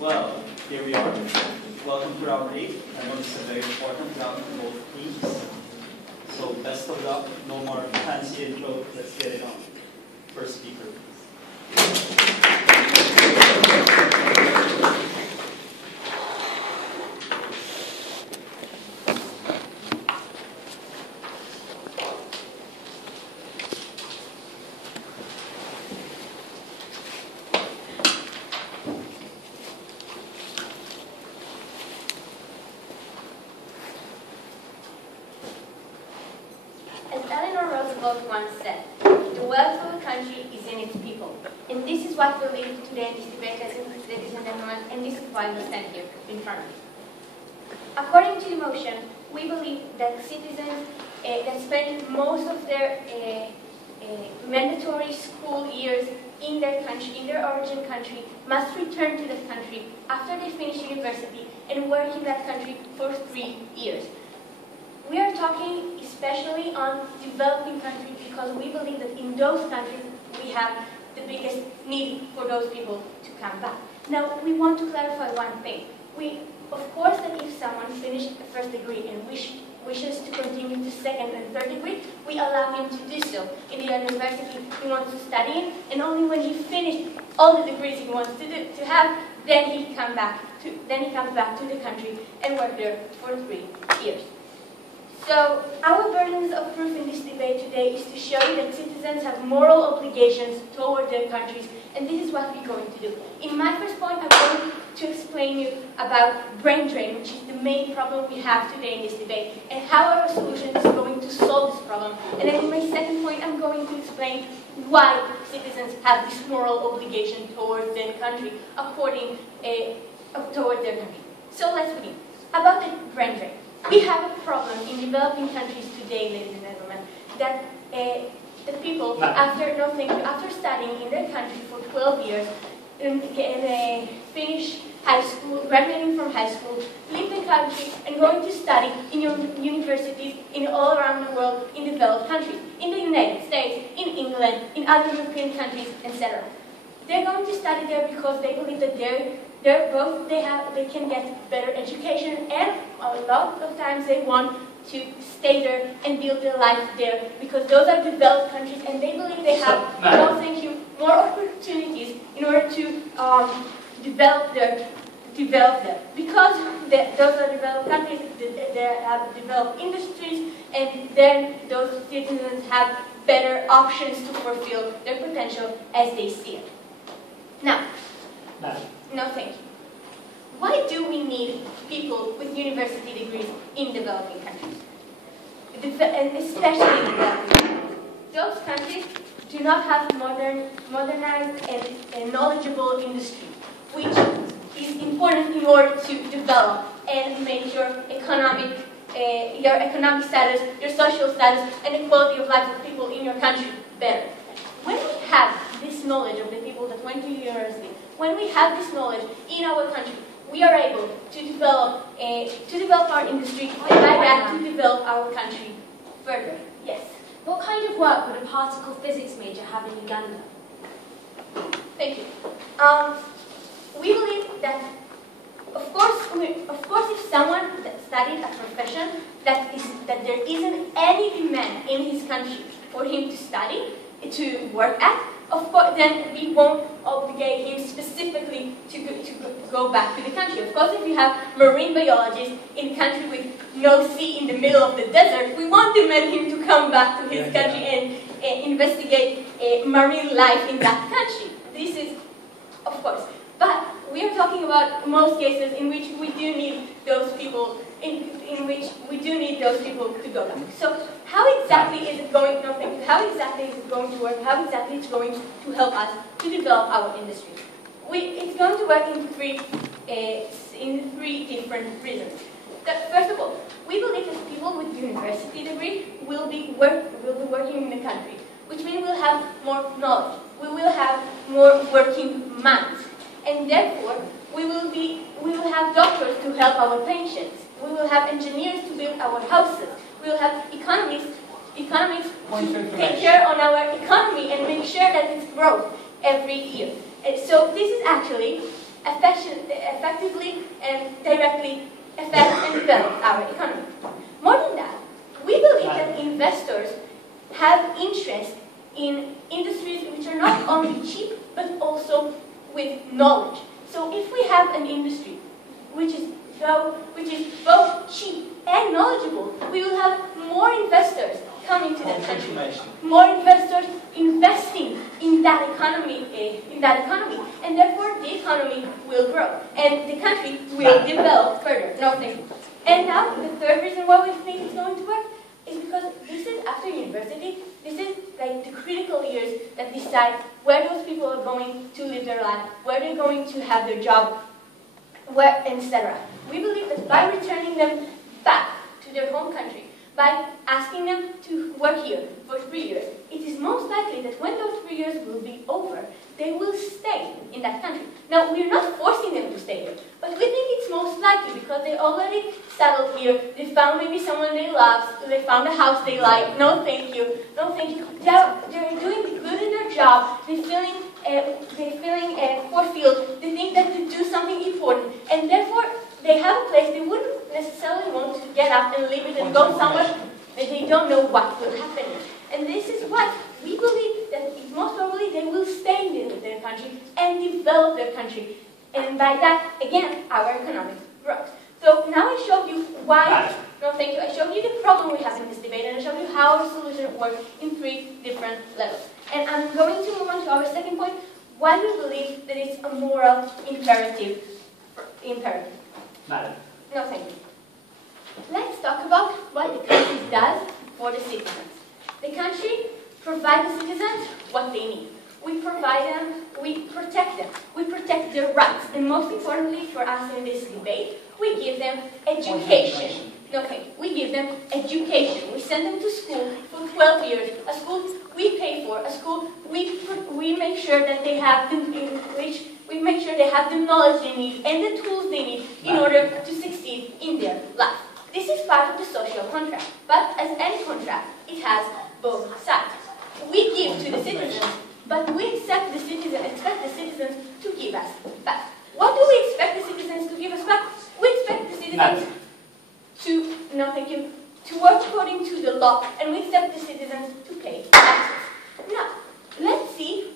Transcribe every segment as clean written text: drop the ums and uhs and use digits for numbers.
Well, here we are. Welcome to round 8. I know this is a very important round for both teams. So best of luck. No more fancy intro. Let's get it on. First speaker, please. Once said, the wealth of a country is in its people. And this is what we believe today in this debate, ladies and gentlemen, and this is why we stand here in front of you. According to the motion, we believe that citizens that spend most of their mandatory school years in their country, in their origin country, must return to that country after they finish university and work in that country for 3 years. We are talking especially on developing countries because we believe that in those countries we have the biggest need for those people to come back. Now, we want to clarify one thing. Of course, that if someone finished a first degree and wishes to continue to second and third degree, we allow him to do so in the university he wants to study in, and only when he finished all the degrees he wants to have, then he comes back to the country and work there for 3 years. So, our burdens of proof in this debate today is to show you that citizens have moral obligations toward their countries, and this is what we're going to do. In my first point, I'm going to explain you about brain drain, which is the main problem we have today in this debate, and how our solution is going to solve this problem. And then in my second point, I'm going to explain why citizens have this moral obligation towards their country, toward their country. So let's begin. About the brain drain. We have a problem in developing countries today, ladies and gentlemen, that the people, after studying in their country for 12 years, and finish high school, graduating from high school, leave the country and going to study in universities all around the world in developed countries, in the United States, in England, in other European countries, etc. They're going to study there because they believe that they can get better education, and a lot of times they want to stay there and build their life there because those are developed countries and they believe they have more opportunities in order to develop them. Because those are developed countries, they have developed industries, and then those citizens have better options to fulfill their potential as they see it. Now, no, thank you. Why do we need people with university degrees in developing countries? And especially in developing countries. Those countries do not have modernized and knowledgeable industry, which is important in order to develop and make your economic status, your social status, and the quality of life of people in your country better. When we have this knowledge of the people that went to university, when we have this knowledge in our country, we are able to develop our industry, and by that to develop our country further. Yes. What kind of work would a particle physics major have in Uganda? Thank you. We believe that, of course, if someone studied a profession that there isn't any demand in his country for him to study, to work at, of course, then we won't obligate him specifically to go back to the country. Of course, if you have marine biologists in a country with no sea in the middle of the desert, we won't demand him to come back to his country and investigate marine life in that country. This is, of course. But we are talking about most cases in which we do need those people, to go back. So how exactly is it going? How exactly is it going to work? How exactly is it going to help us to develop our industry? It's going to work in three different reasons. First of all, we believe that people with university degree will be working in the country, which means we'll have more knowledge. We will have more working minds, and therefore we will have doctors to help our patients. We will have engineers to build our houses. We will have economists to take care on our economy and make sure that it's growth every year. And so this is actually effectively and directly affect and develop our economy. More than that, we believe that investors have interest in industries which are not only cheap, but also with knowledge. So if we have an industry which is both cheap and knowledgeable, we will have more investors coming to that country, more investors investing in that economy, and therefore the economy will grow and the country will develop further. No, thank you. And now the third reason why we think it's going to work is because this is after university. This is like the critical years that decide where those people are going to live their life, where they're going to have their job, where, etc. We believe that by returning them back to their home country, by asking them to work here for 3 years, it is most likely that when those 3 years will be over, they will stay in that country. Now, we're not forcing them to stay here, but we think it's most likely because they already settled here, they found maybe someone they love, they found a house they like, no thank you, no thank you. They're doing good in their job, they're feeling fulfilled, they think that they do something important, and therefore they have a place they wouldn't necessarily want to get up and leave it and go somewhere that they don't know what will happen. And this is what we believe that most probably they will stay in their country and develop their country. And by that, again, our economic growth. So now I showed you why, no thank you, I showed you the problem we have in this debate, and I showed you how our solution works in 3 different levels. And I'm going to move on to our second point, why we believe that it's a moral imperative. Madam. No, thank you. Let's talk about what the country does for the citizens. The country provides the citizens what they need. We provide them, we protect them, we protect their rights, and most importantly for us in this debate, we give them education. No, thank you. We give them education. We send them to school for 12 years, a school we pay for, a school we make sure that they have we make sure they have the knowledge they need and the tools they need in order to succeed in their life. This is part of the social contract, but as any contract, it has both sides. We give to the citizens, but we expect the citizens to give us back. What do we expect the citizens to give us back? We expect the citizens to work according to the law, and we expect the citizens to pay taxes. Now, let's see.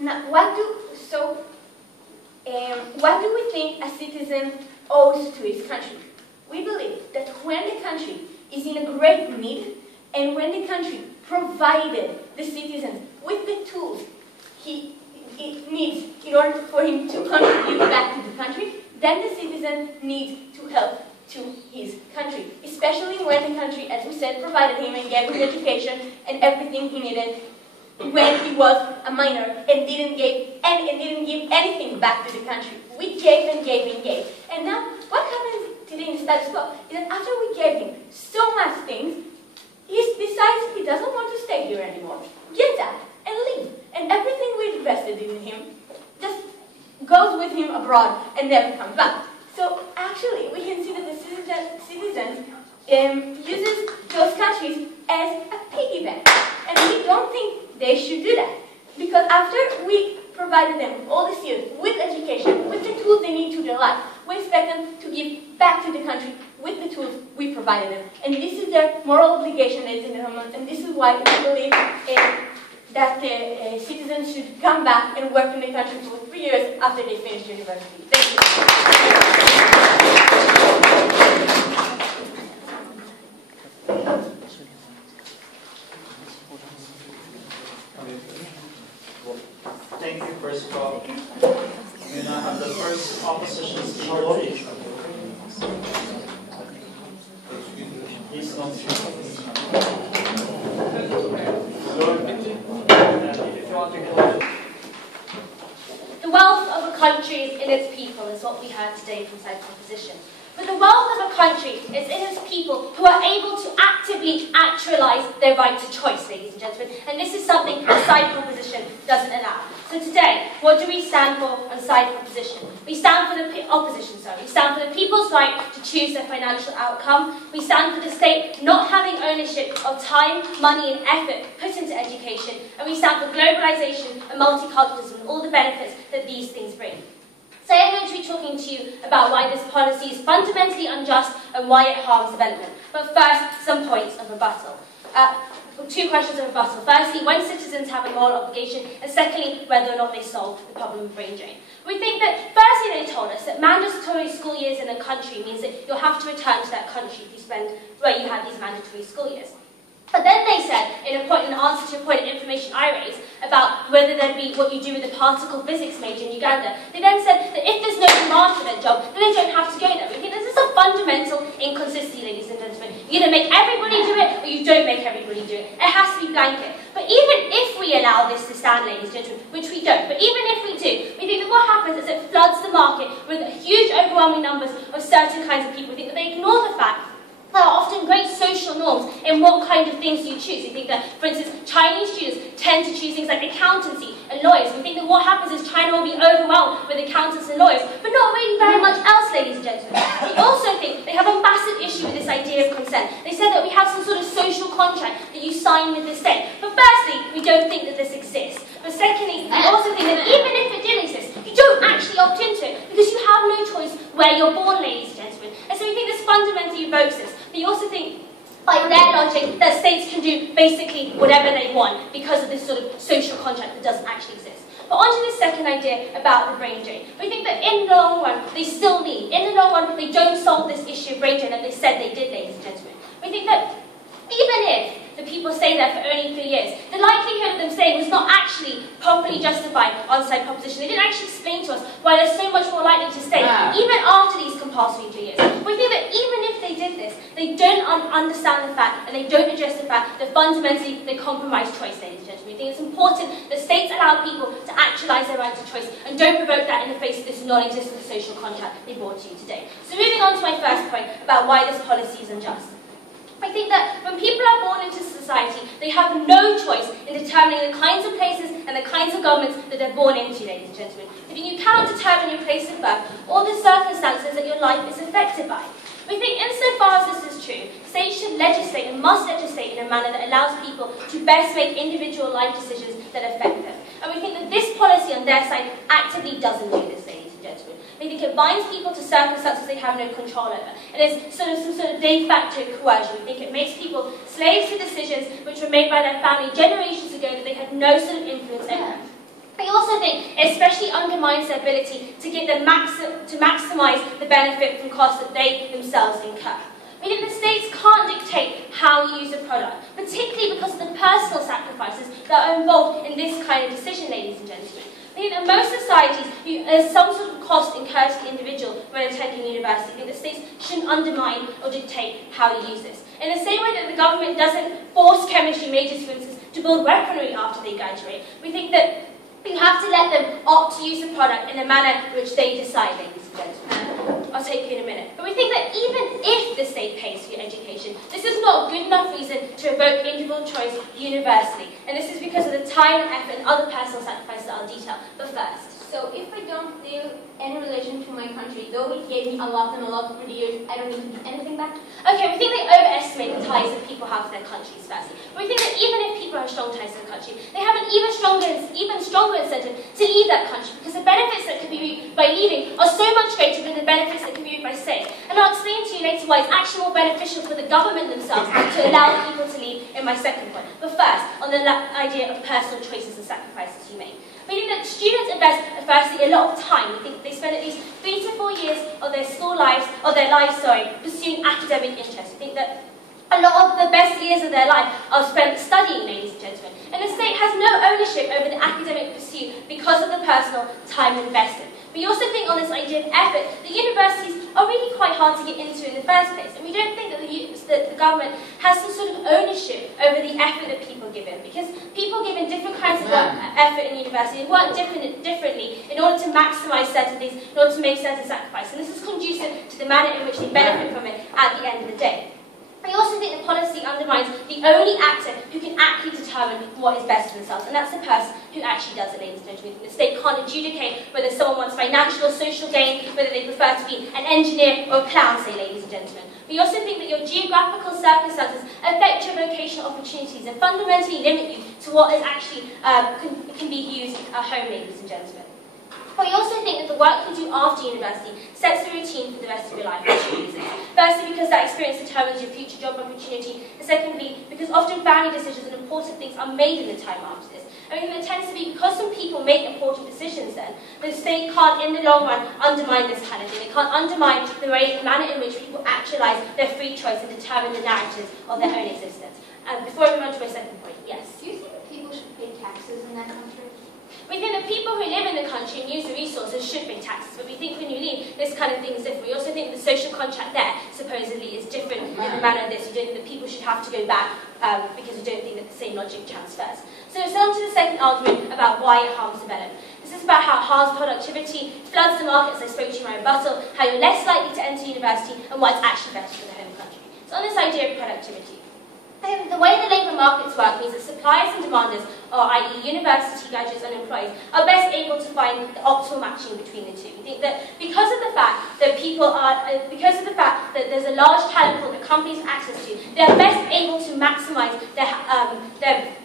Now, what do we think a citizen owes to his country? We believe that when the country is in a great need, and when the country provided the citizens with the tools it needs in order for him to contribute back to the country, then the citizen needs to help to his country, especially when the country, as we said, provided him and gave him education and everything he needed when he was a minor and didn't give anything back to the country. We gave and gave and gave. And now, what happens today in the status quo is that after we gave him so much things, he decides he doesn't want to stay here anymore, gets out and leaves. And everything we invested in him just goes with him abroad and never comes back. So actually, we can see that the citizens uses those countries as a piggy bank. And we don't think they should do that. Because after we provided them all these years with education, with the tools they need to their life, we expect them to give back to the country with the tools we provided them. And this is their moral obligation, ladies and gentlemen, and this is why we believe that citizens should come back and work in the country for 3 years after they finish university. Thank you. Thank you, first of all. We now have the first opposition speaker. Please don't speak. The wealth of a country is in its people, is what we heard today from side opposition. But the wealth of a country is in its people who are able to actively actualize their right to choice, ladies and gentlemen. And this is something the side proposition doesn't allow. So today, what do we stand for on side proposition? We stand for the opposition, sorry. We stand for the people's right to choose their financial outcome. We stand for the state not having ownership of time, money and effort put into education. And we stand for globalization and multiculturalism and all the benefits that these things bring. to be talking to you about why this policy is fundamentally unjust and why it harms development. But first, some points of rebuttal. Two questions of rebuttal. Firstly, when citizens have a moral obligation, and secondly, whether or not they solve the problem of brain drain. We think that, firstly, they told us that mandatory school years in a country means that you'll have to return to that country if you spend where you had these mandatory school years. But then they said, in answer to a point of information I raised, about whether there'd be what you do with a particle physics major in Uganda, they then said that if there's no demand for that job, then they don't have to go there. We think this is a fundamental inconsistency, ladies and gentlemen. You either make everybody do it, or you don't make everybody do it. It has to be blanket. But even if we allow this to stand, ladies and gentlemen, which we don't, but even if we do, we think that what happens is it floods the market with huge, overwhelming numbers of certain kinds of people. We think that they ignore the fact there are often great social norms in what kind of things you choose. We think that, for instance, Chinese students tend to choose things like accountancy and lawyers. We think that what happens is China will be overwhelmed with accountants and lawyers, but not really very much else, ladies and gentlemen. We also think they have a massive issue with this idea of consent. They said that we have some sort of social contract that you sign with the state. But firstly, we don't think that this exists. But secondly, we also think that even if it did exist, you don't actually opt into it because you have no choice where you're born, ladies and gentlemen. And so we think this fundamentally evokes this. But you also think, by their logic, that states can do basically whatever they want because of this sort of social contract that doesn't actually exist. But on to the second idea about the brain drain. We think that in the long run, they still need. In the long run, they don't solve this issue of brain drain that they said they did, ladies and gentlemen. We think that even if the people stay there for only 3 years, the likelihood of them staying was not actually properly justified on-site proposition. They didn't actually explain to us why they're so much more likely to stay, even after these compulsory 3 years. We think that even if they did this, they don't understand the fact, and they don't address the fact that fundamentally they compromise choice, ladies and gentlemen. We think it's important that states allow people to actualise their right to choice and don't provoke that in the face of this non-existent social contract they brought to you today. So moving on to my first point about why this policy is unjust. I think that when people are born into society, they have no choice in determining the kinds of places and the kinds of governments that they're born into, ladies and gentlemen. If you cannot determine your place of birth or the circumstances that your life is affected by. We think insofar as this is true, states should legislate and must legislate in a manner that allows people to best make individual life decisions that affect them. And we think that this policy on their side actively doesn't do this, ladies and gentlemen. We think it binds people to circumstances they have no control over. And it's some sort of de facto coercion. We think it makes people slaves to decisions which were made by their family generations ago that they had no sort of influence over. We also think it especially undermines their ability to get to maximise the benefit from costs that they themselves incur. We think the states can't dictate how you use a product, particularly because of the personal sacrifices that are involved in this kind of decision, ladies and gentlemen. We think that most societies, there's some sort of cost incurred to the individual when attending university. We think the states shouldn't undermine or dictate how you use this. In the same way that the government doesn't force chemistry majors, for instance, to build weaponry after they graduate, we think that you have to let them opt to use the product in a manner which they decide, ladies and gentlemen. I'll take you in a minute. But we think that even if the state pays for your education, this is not a good enough reason to revoke individual choice universally. And this is because of the time, effort, and other personal sacrifices that I'll detail. But first, so if I don't feel any relation to my country, though it gave me a lot and a lot over the years, I don't need to give anything back? Okay, we think they overestimate the ties that people have to their countries, firstly. But we think that even if people have strong ties to their country, they have an even stronger incentive to leave that country, because the benefits that can be reaped by leaving are so much greater than the benefits that can be reaped by staying. And I'll explain to you later why it's actually more beneficial for the government themselves to allow people to leave in my second point. But first, on the idea of personal choices and sacrifices you make. We think that students invest, firstly, a lot of time. We think they spend at least 3 to 4 years of their lives, pursuing academic interests. We think that a lot of the best years of their life are spent studying, ladies and gentlemen. And the state has no ownership over the academic pursuit because of the personal time invested. We also think on this idea of effort, the universities are really quite hard to get into in the first place. And we don't think that the government has some sort of ownership over the effort that people give in. Because people give in different kinds of effort in university and work differently in order to maximise certain things, in order to make certain sacrifices. And this is conducive to the manner in which they benefit from it at the end of the day. We also think the policy undermines the only actor who can actually determine what is best for themselves, and that's the person who actually does it, ladies and gentlemen. The state can't adjudicate whether someone wants financial or social gain, whether they prefer to be an engineer or a clown, say, ladies and gentlemen. We also think that your geographical circumstances affect your vocational opportunities and fundamentally limit you to what is actually can be used at home, ladies and gentlemen. We also think that the work you do after university sets the routine for the rest of your life for two reasons. Firstly, because that experience determines your future job opportunity, and secondly, because often family decisions and important things are made in the time after this. I mean, it tends to be because some people make important decisions then, the state can't, in the long run, undermine this kind of thing. It can't undermine the manner in which people actualise their free choice and determine the narratives of their own existence. Before I move on to my second point, yes? Do you think that people should pay taxes in that country? We think that people who live in the country and use the resources should pay taxes, but we think when you leave, this kind of thing is different. We also think the social contract there, supposedly, is different in the manner of this. We don't think that people should have to go back because we don't think that the same logic transfers. So on to the second argument about why it harms development. This is about how it harms productivity, floods the markets, I spoke to you in my rebuttal, how you're less likely to enter university, and why it's actually better for the home country. So on this idea of productivity, the way the labour markets work means that suppliers and demanders, or i.e. university graduates and employees, are best able to find the optimal matching between the two. We think that because of the fact that there's a large talent pool that companies have access to, they are best able to maximise their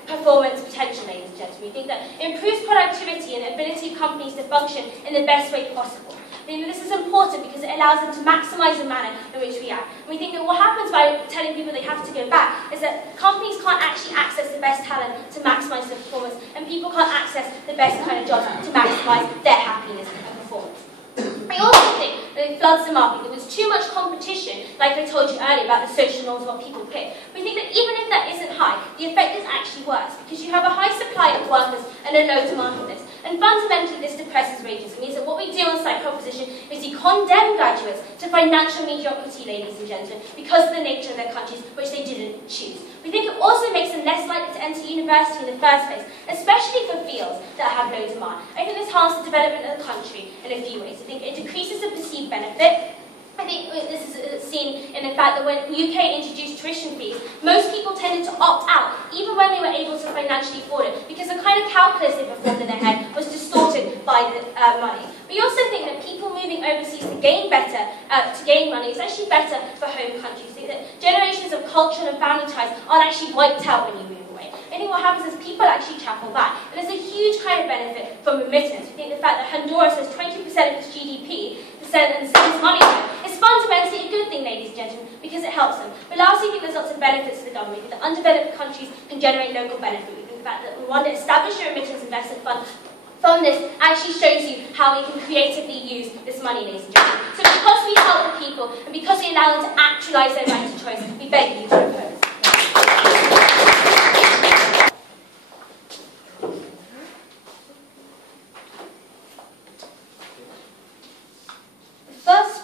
performance potential, ladies and gentlemen. We think that improves productivity and ability of companies to function in the best way possible. I think that this is important because it allows them to maximise the manner in which we act. And we think that what happens by telling people they have to go back is that companies can't actually access the best talent to maximise their performance, and people can't access the best kind of jobs to maximise their happiness and performance. I also think that it floods the market. There was too much competition, like I told you earlier, about the social norms of what people pick. We think that even if that isn't high, the effect is actually worse, because you have a high supply of workers and a low demand for this. And fundamentally, this depresses wages. It means that what we do on site proposition is we condemn graduates to financial mediocrity, ladies and gentlemen, because of the nature of their countries, which they didn't choose. We think it also makes them less likely to enter university in the first place, especially for fields that have low demand. I think this harms the development of the country in a few ways. I think it decreases the perceived benefit. I think this is seen in the fact that when the UK introduced tuition fees, most people tended to opt out, even when they were able to financially afford it, because the kind of calculus they performed in their head was distorted by the money. We also think that people moving overseas to gain money is actually better for home countries. We think that generations of cultural and family ties aren't actually wiped out when you move away. I think what happens is people actually travel back, and there's a huge kind of benefit from remittance. We think the fact that Honduras has 20% of its GDP and sends money is fundamentally a good thing, ladies and gentlemen, because it helps them. But lastly, I think there's lots of benefits to the government. We think that undeveloped countries can generate local benefit. We think the fact that Rwanda established a remittance investment fund from this actually shows you how we can creatively use this money, ladies and gentlemen. So because we help the people, and because we allow them to actualise their right to choice, we beg you to oppose.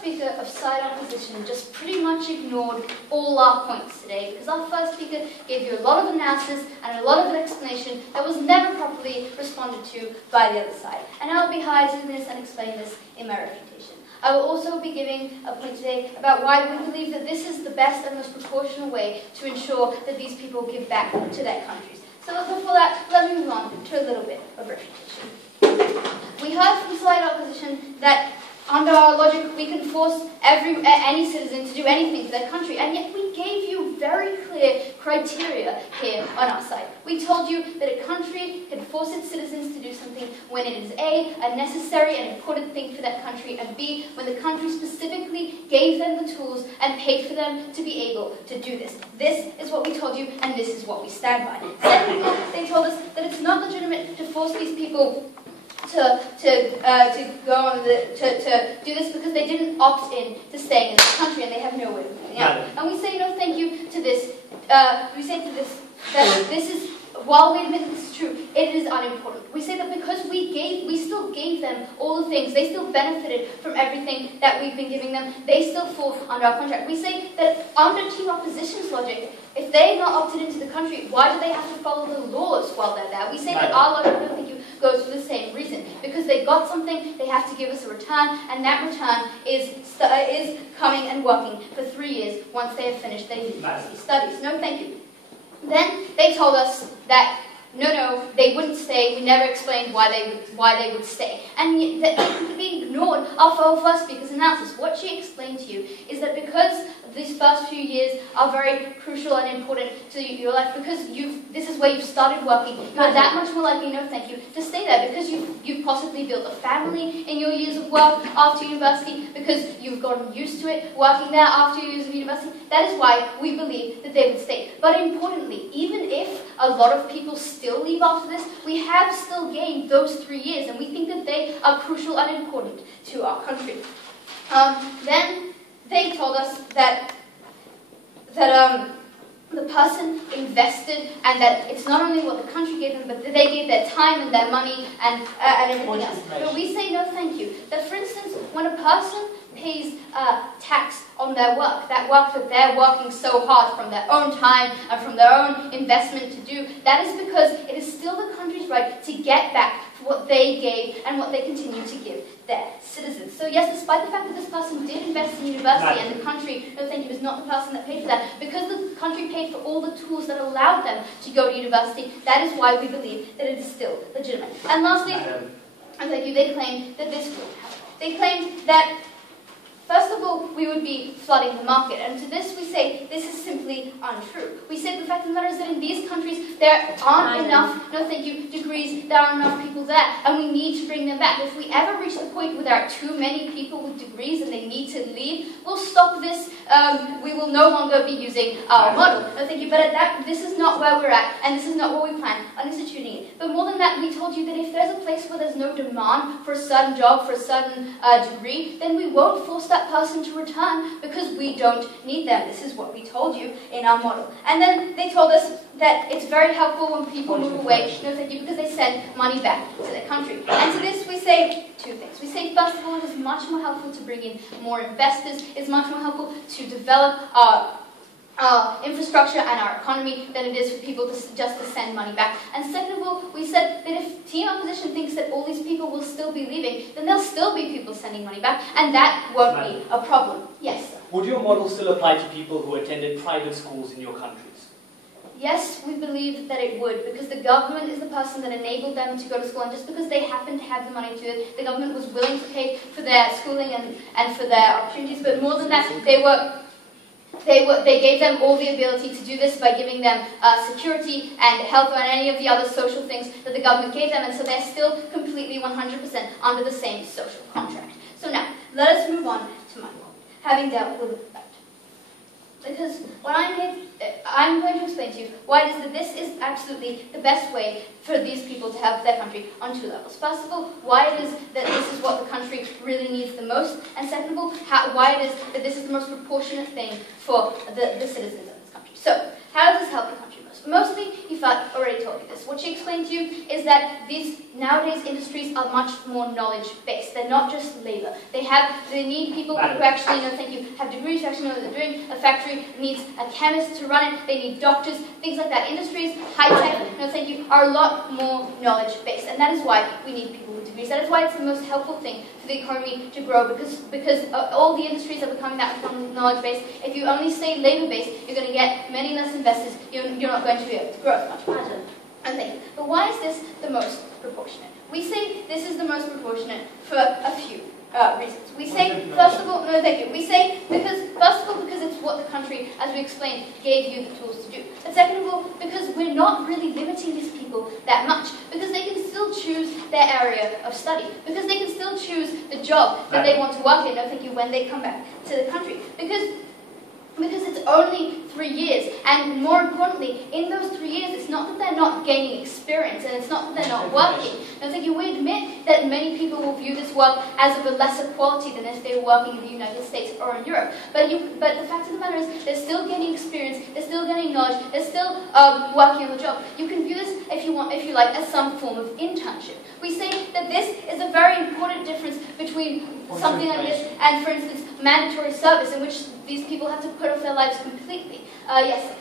Speaker of side opposition just pretty much ignored all our points today, because our first speaker gave you a lot of analysis and a lot of explanation that was never properly responded to by the other side. And I will be highlighting this and explain this in my refutation. I will also be giving a point today about why we believe that this is the best and most proportional way to ensure that these people give back to their countries. So before that, let me move on to a little bit of refutation. We heard from side opposition that under our logic, we can force any citizen to do anything for their country, and yet we gave you very clear criteria here on our side. We told you that a country can force its citizens to do something when it is A, a necessary and important thing for that country, and B, when the country specifically gave them the tools and paid for them to be able to do this. This is what we told you, and this is what we stand by. Secondly, they told us that it's not legitimate to force these people to do this because they didn't opt in to staying in this country and they have no way of moving out. And we say no thank you to this. We say to this that this is, while we admit that this is true, it is unimportant. We say that because we still gave them all the things, they still benefited from everything that we've been giving them, they still fall under our contract. We say that under Team Opposition's logic, if they've not opted into the country, why do they have to follow the laws while they're there? We say that our logic, I don't think you, goes for the same reason. Because they got something, they have to give us a return, and that return is coming and working for 3 years once they have finished their university studies. No, thank you. Then they told us that no, they wouldn't stay. We never explained why they would stay. And they completely ignored our first speaker's analysis. What she explained to you is that because these first few years are very crucial and important to your life because this is where you've started working. You are that much more likely, no thank you, to stay there because you've possibly built a family in your years of work after university, because you've gotten used to it working there after your years of university. That is why we believe that they would stay. But importantly, even if a lot of people still leave after this, we have still gained those 3 years, and we think that they are crucial and important to our country. Then they told us that the person invested, and that it's not only what the country gave them, but that they gave their time and their money and everything else. But we say no thank you. That, for instance, when a person pays tax on their work, that work that they're working so hard from their own time and from their own investment to do, that is because it is still the country's right to get back for what they gave and what they continue to give their citizens. So yes, despite the fact that this person did invest in university and the country, no thank you, is not the person that paid for that, because the country paid for all the tools that allowed them to go to university, that is why we believe that it is still legitimate. And lastly, and thank you, they claimed that this would happen. They claimed that first of all, we would be flooding the market, and to this we say this is simply untrue. We say the fact of the matter is that in these countries there aren't enough, no thank you, degrees, there aren't enough people there, and we need to bring them back. If we ever reach the point where there are too many people with degrees and they need to leave, we'll stop this, we will no longer be using our model, no thank you, but at that, this is not where we're at, and this is not what we plan on instituting it. But more than that, we told you that if there's a place where there's no demand for a certain job, for a certain degree, then we won't force that person to return because we don't need them. This is what we told you in our model. And then they told us that it's very helpful when people move away, no thank you, because they send money back to their country. And to this we say two things. We say, first of all, it is much more helpful to bring in more investors. It's much more helpful to develop our infrastructure and our economy than it is for people just to send money back. And second of all, we said that if Team Opposition thinks that all these people will still be leaving, then there'll still be people sending money back, and that won't be a problem. Yes, sir. Would your model still apply to people who attended private schools in your countries? Yes, we believe that it would, because the government is the person that enabled them to go to school, and just because they happen to have the money to it, the government was willing to pay for their schooling and for their opportunities, but more than that, they gave them all the ability to do this by giving them security and health and any of the other social things that the government gave them, and so they're still completely 100% under the same social contract. So now, let us move on to my point, having dealt with that. Because what I'm going to explain to you why it is that this is absolutely the best way for these people to help their country on two levels. First of all, why it is that this is what the country really needs the most, and second of all, why it is that this is the most proportionate thing for the citizens of this country. So, how does this help the country most? Mostly, Ifat already told you this. What she explained to you is that these nowadays industries are much more knowledge-based. They're not just labor. They need people who actually have degrees, who actually know what they're doing. A factory needs a chemist to run it. They need doctors, things like that. Industries, high-tech, are a lot more knowledge-based, and that is why we need people with degrees. That is why it's the most helpful thing for the economy to grow, because all the industries are becoming that much more knowledge-based. If you only stay labor-based, you're going to get many less investors. You're not going to be able to grow as much. But why is this the most proportionate? We say this is the most proportionate for a few reasons. We say, first of all, we say because it's what the country, as we explained, gave you the tools to do. But second of all, because we're not really limiting these people that much, because they can still choose their area of study, because they can still choose the job that they want to work in, when they come back to the country. Because it's only 3 years, and more importantly, in those 3 years, it's not that they're not gaining experience, and it's not that they're not working. We admit that many people will view this work as of a lesser quality than if they were working in the United States or in Europe. But the fact of the matter is, they're still gaining experience, they're still gaining knowledge, they're still working on the job. You can view this, if you like, as some form of internship. We say that this is a very important difference between something like this and, for instance, mandatory service, in which these people have to put off their lives completely. Yes?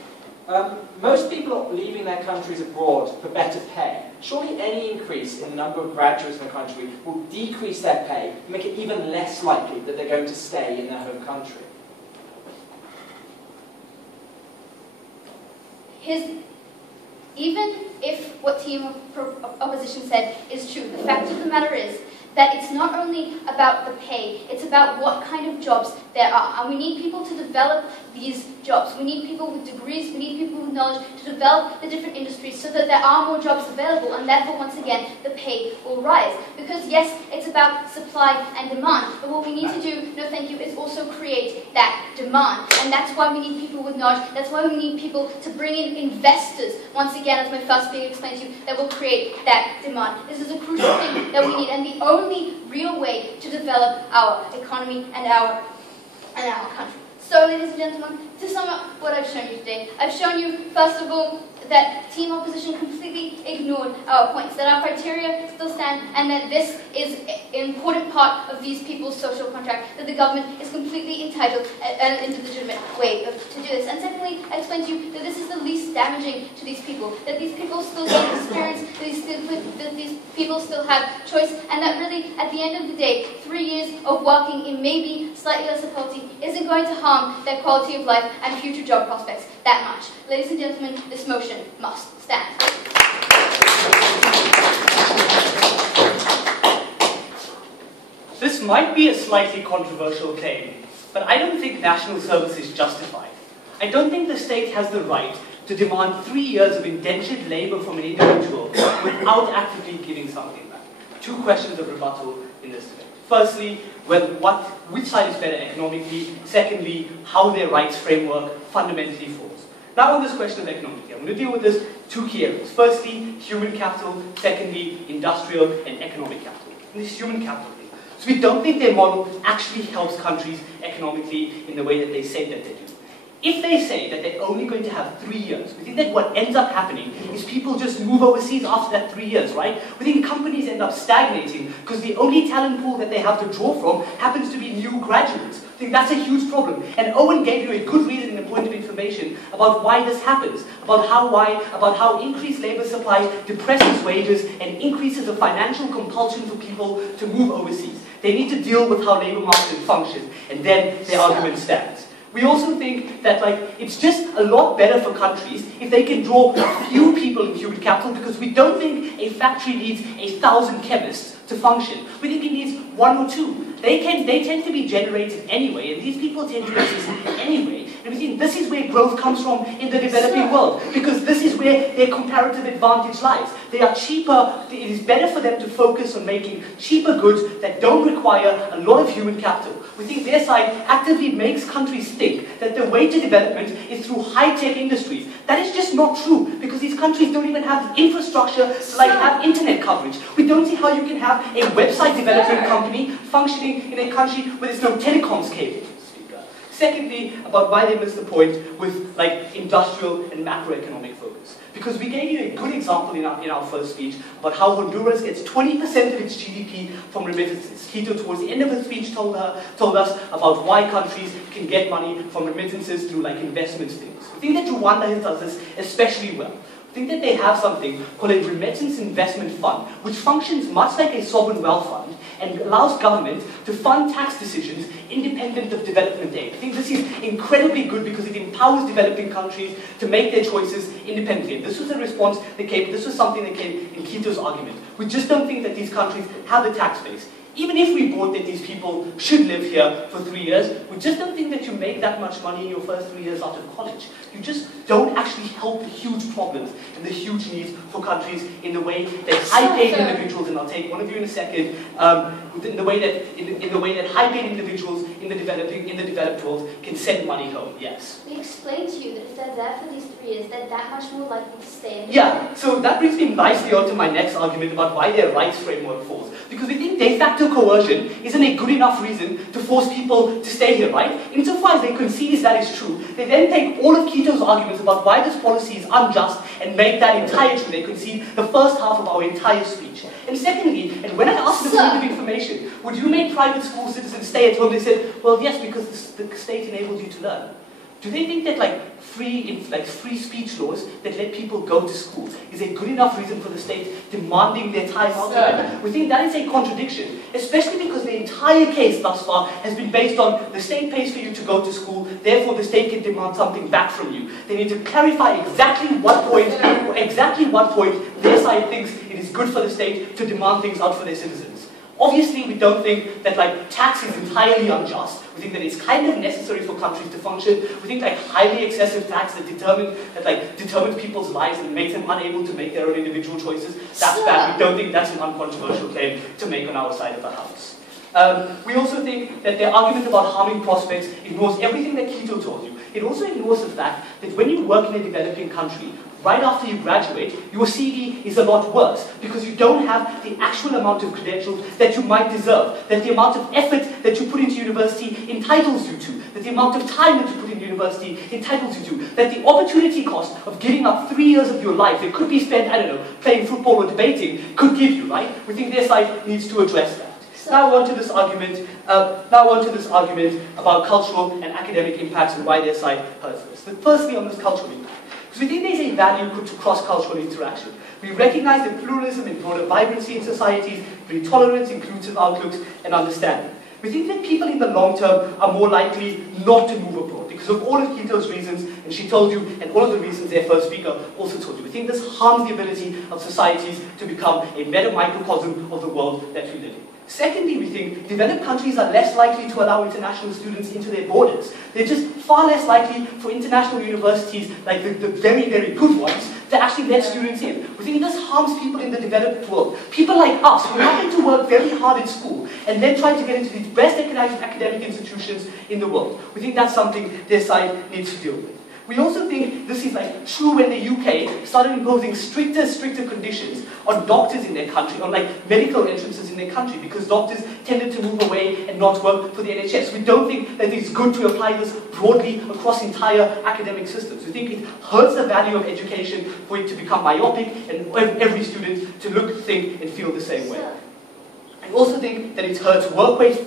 Most people are leaving their countries abroad for better pay. Surely any increase in the number of graduates in the country will decrease their pay and make it even less likely that they're going to stay in their home country. Even if what Team Opposition said is true, the fact of the matter is that it's not only about the pay, it's about what kind of jobs there are. And we need people to develop these jobs. We need people with degrees, we need people with knowledge to develop the different industries so that there are more jobs available, and therefore, once again, the pay will rise. Because yes, it's about supply and demand, but what we need to do, no thank you, is also create that demand. And that's why we need people with knowledge, that's why we need people to bring in investors, once again, as my first speaker explained to you, that will create that demand. This is a crucial thing that we need, and the only real way to develop our economy and our country. So, ladies and gentlemen, to sum up what I've shown you today, I've shown you, first of all, that team opposition completely ignored our points, that our criteria still stand, and that this is an important part of these people's social contract, that the government is completely entitled and a legitimate way to do this. And secondly, I explained to you that this is the least damaging to these people, that these people still have experience, that these people still have choice, and that really, at the end of the day, 3 years of working in maybe slightly lesser poverty isn't going to harm their quality of life and future job prospects that much. Ladies and gentlemen, this motion must stand. This might be a slightly controversial claim, but I don't think national service is justified. I don't think the state has the right to demand 3 years of indentured labour from an individual without actively giving something back. 2 questions of rebuttal in this debate. Firstly, which side is better economically? Secondly, how their rights framework fundamentally falls. Now on this question of economically, I'm going to deal with this 2 key areas. Firstly, human capital. Secondly, industrial and economic capital. And this human capital thing. So we don't think their model actually helps countries economically in the way that they say that they do. If they say that they're only going to have 3 years, we think that what ends up happening is people just move overseas after that 3 years, right? We think companies end up stagnating because the only talent pool that they have to draw from happens to be new graduates. I think that's a huge problem. And Owen gave you a good reason and a point of information about why this happens, about how increased labour supply depresses wages and increases the financial compulsion for people to move overseas. They need to deal with how labour markets function, and then their argument stands. We also think that it's just a lot better for countries if they can draw few people in human capital, because we don't think a factory needs 1,000 chemists to function. We think it needs 1 or 2. They tend to be generated anyway, and these people tend to exist anyway. And we think this is where growth comes from in the developing world, because this is where their comparative advantage lies. They are cheaper. It is better for them to focus on making cheaper goods that don't require a lot of human capital. We think their side actively makes countries think that the way to development is through high-tech industries. That is just not true, because these countries don't even have the infrastructure to have internet coverage. We don't see how you can have a website development company functioning in a country where there's no telecoms cable. Secondly, about why they missed the point with industrial and macroeconomic focus. Because we gave you a good example in our first speech about how Honduras gets 20% of its GDP from remittances. Quito, towards the end of the speech, told us about why countries can get money from remittances through investment things. We think that Rwanda does this especially well. I think that they have something called a remittance investment fund, which functions much like a sovereign wealth fund and allows government to fund tax decisions independent of development aid. I think this is incredibly good because it empowers developing countries to make their choices independently. And this was a response that came, this was something that came in Quito's argument. We just don't think that these countries have the tax base. Even if we bought that these people should live here for 3 years, we just don't think that you make that much money in your first 3 years out of college. You just don't actually help the huge problems and the huge needs for countries in the way that high-paid individuals, and I'll take one of you in a second, in the way that high-paid individuals in the developed world can send money home. Yes. We explained to you that if they're there for these 3 years, they're that much more likely to stay. Yeah. So that brings me nicely on to my next argument about why their rights framework falls. Because we think de facto coercion isn't a good enough reason to force people to stay here, right? Insofar as they concede that is true, they then take all of Quito's arguments about why this policy is unjust and make that entire true. They concede the first half of our entire speech. And secondly, and when I asked the point of information, would you make private school citizens stay at home? They said, well, yes, because the state enables you to learn. Do they think that free speech laws that let people go to school is a good enough reason for the state demanding their time out of it? We think that is a contradiction, especially because the entire case thus far has been based on the state pays for you to go to school, therefore the state can demand something back from you. They need to clarify exactly what point their side thinks it is good for the state to demand things out for their citizens. Obviously, we don't think that tax is entirely unjust. We think that it's kind of necessary for countries to function. We think highly excessive tax that determines people's lives and makes them unable to make their own individual choices, that's bad. We don't think that's an uncontroversial claim to make on our side of the house. We also think that their argument about harming prospects ignores everything that Quito told you. It also ignores the fact that when you work in a developing country, right after you graduate, your CV is a lot worse because you don't have the actual amount of credentials that you might deserve, that the amount of effort that you put into university entitles you to, that the amount of time that you put into university entitles you to, that the opportunity cost of giving up 3 years of your life that could be spent, I don't know, playing football or debating, could give you, right? We think their side needs to address that. Now on to this argument about cultural and academic impacts and why their side hurts this. But firstly, on this cultural impact, because we think there's a value to cross-cultural interaction. We recognize that pluralism and broader vibrancy in societies bring tolerance, inclusive outlooks, and understanding. We think that people in the long term are more likely not to move abroad because of all of Quito's reasons, and she told you, and all of the reasons their first speaker also told you. We think this harms the ability of societies to become a meta microcosm of the world that we live in. Secondly, we think developed countries are less likely to allow international students into their borders. They're just far less likely for international universities, like the very, very good ones, to actually let students in. We think this harms people in the developed world. People like us, who happen to work very hard in school and then try to get into the best academic institutions in the world. We think that's something their side needs to deal with. We also think this is true when the UK started imposing stricter conditions on doctors in their country, on medical entrances in their country, because doctors tended to move away and not work for the NHS. We don't think that it's good to apply this broadly across entire academic systems. We think it hurts the value of education for it to become myopic and every student to look, think, and feel the same way. We also think that it hurts workplace